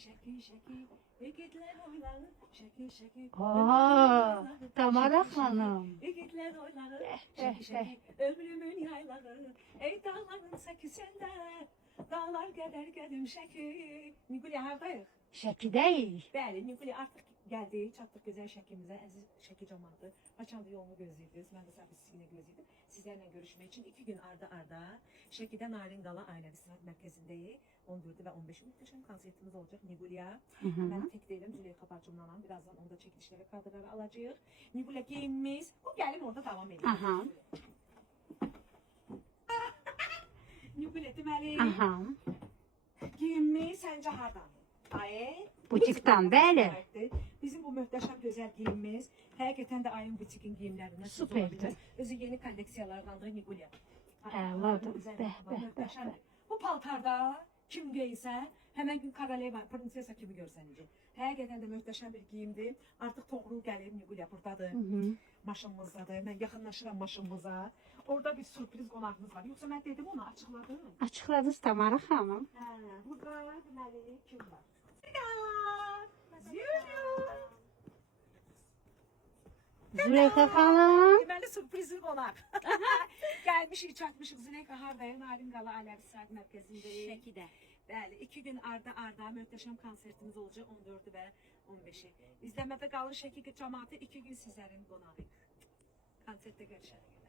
Şeki şeki, yigitler oynar. Şeki şeki. Aa, Tamara Hanım. Yigitler oynar. Şeki şeki, ömrümün yayları. Ey dağların sekisinde, dağlar gedər gedim şeki. Niguli hardayıq? Şəkideyiz. Bəli, Niguli artıq gəldik, çatdıq gözəl şəkimizə. Əziz şəki camaatı, haçandır yolunu gözləyirdiniz. Mən də sabitçisini gözləyirdim. Sizlərlə görüşmək için 2 gün arda Şəkidə Narin Qala Ailəvi İstirahət Mərkəzindəyik. 14 və 15 muhteşem konsertimiz olacaq Niguliya. Mən tek değilim, Züleyxa bacımla. Birazdan onda çekilişleri, kadrları alacağıq. Niguliya giyinmiş. O gəlin orada davam edelim. Aha. Niguliya deməli, Aha. giyinmiş, səncə hardan? Ay, Butikdən, bəli. Bizim bu möhtəşəm gözəl giyimimiz həqiqətən də ayın butikin giyimlərindən Superdir. Özü yeni kolleksiyalardandır Niguliya. Əladır. Möhtəşəmdir. Bu paltarda kim giyinsə, həmən gün Karaleva, prinsesa kimi görsənəcək. Həqiqətən də möhtəşəm bir giyimdir. Artıq Toğrul gəlib, Niguliya buradadır. Maşınımızdadır. Mən yaxınlaşıram maşınımıza. Orada bir sürpriz qonağımız var. Yoxsa mən dedim onu açıqladım. Açıqladınız Tamara Hanım. Burada deməli kim var? Züleyxa. Züleyxa Hanım. Deməli sürprizli qonaq. Gəlmişik, çatmışıq Züleyxa hardayıq? Narin Qala Ailəvi İstirahət Mərkəzindəyik. Şəkidə. Bəli, 2 gün arda möhtəşəm konsertimiz olacaq 14-ü və 15-i. İzləmədə qalın Şəki cəmaatı 2 gün sizlərin qonağıyıq. Konsertdə görüşərik.